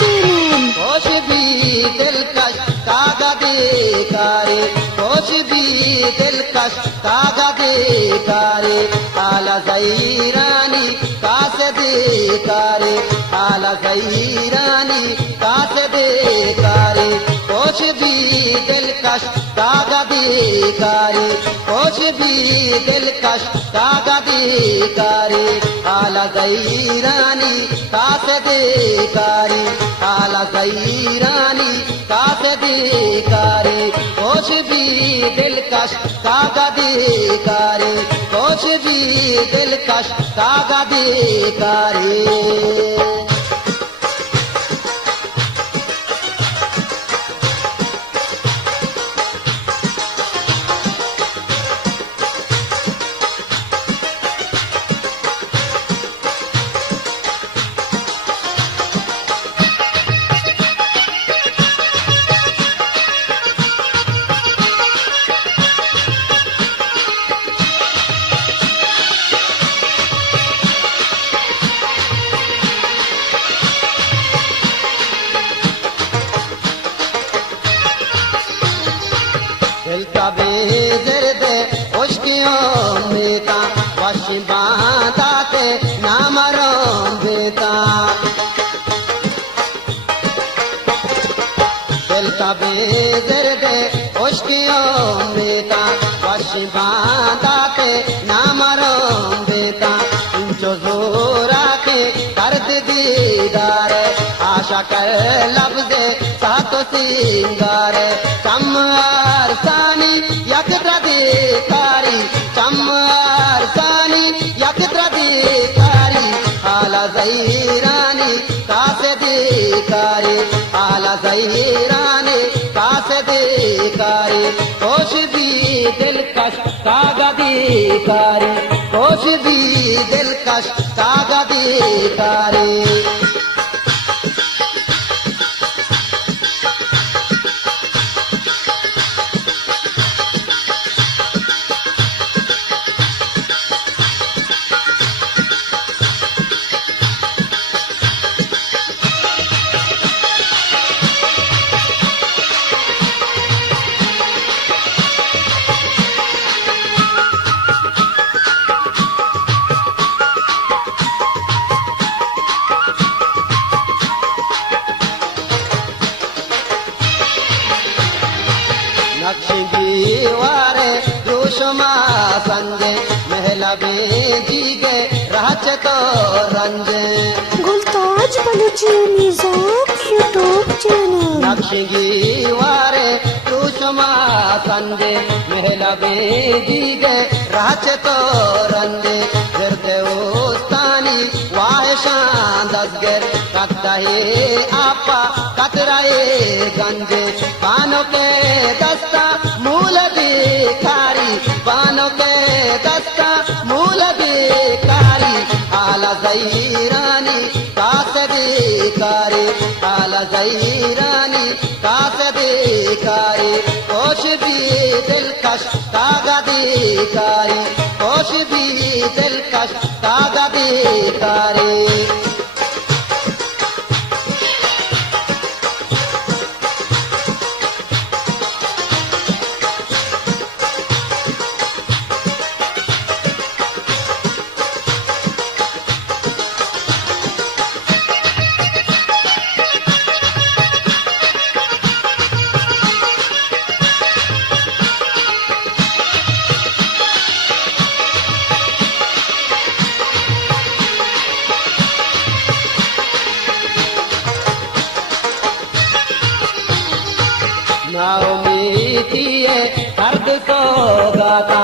Channel. कुछ भी दिलकश कागज़े कारी, कुछ भी दिलकश कागज़े कारी, आला ज़हीरानी कासदे कारी, आला ज़हीरानी कासदे कारी। कुछ भी दिलकश कागज़े कारी, कुछ भी दिलकश कागज़े कारी, आला ज़हीरानी कासदे कारी, आला ज़हीरानी कासदे कारी। कुछ भी दिलकश कागज़े कारी, कुछ भी दिलकश कागज़े कारी। दिल का बेदर्द उश्कियों में था, वश बांधा के नामरों बेता। दिल का बेदर्द उश्कियों में था, वश बांधा के नामरों बेता। जो जोरा के दर्द दीदार, आशा कर लफ्ज़े सातो सिंगार। चम अरसानी यकद्रा देकारी, चम अरसानी यकद्रा देकारी, आला ज़हीरानी कासदे कारी, आला ज़हीरानी कासदे कारी। कुछ भी दिलकश कागज़े कारी, कुछ भी दिलकश कागज़े कारी। नक्श दीवारे जोशमा संजे, महला बेजीगे राच तो रंजे। गुलताज बलूचियन निज़ाम यूट्यूब चैनल। नक्श दीवारे जोशमा संजे, महला बेजीगे राच तो रंजे। गिरदे उस्तानी वायशान दसगर, कत्ताहे आपा कतराए गंजे। बानों के दस्ता मूल बेकारी, बानों के दस्ता मूल बेकारी, आला ज़हीरानी कासदे कारी, आला ज़हीरानी कासदे कारी। कुछ भी दिलकश कागज़े कारी, कुछ भी दिलकश कागज़े कारी। नाउमीदिये दर्द को गाता,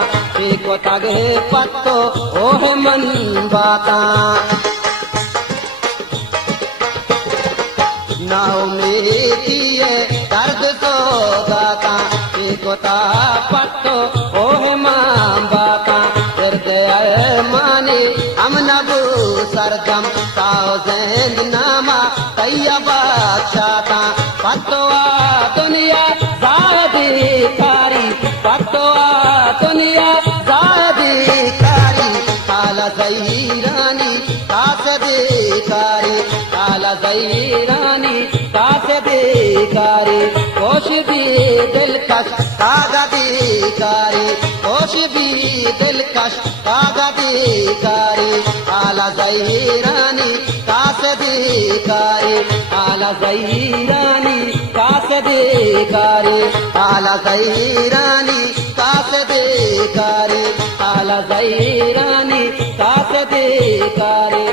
को तगे पत्तो ओहे मन बाता। नाउमीदिये दर्द को गाता, को ता पत्तो ओहे मन बाता। दर्द अरमानी अमनबू सरदम, ताओ ज़ैन नामा तैयबा चाता। पत्तोआ दुनिया ज़ादी कारी, पत्तोआ दुनिया ज़ादी कारी, आला ज़हीरानी कासदे कारी, आला ज़हीरानी कारी कोश भी दिलकश कागदीकारी कोश भी दिलकश कागदीकारी आला ज़हीरानी कासदीकारी आला ज़हीरानी कासदीकारी आला ज़हीरानी कासदीकारी आला ज़हीरानी कासदीकारी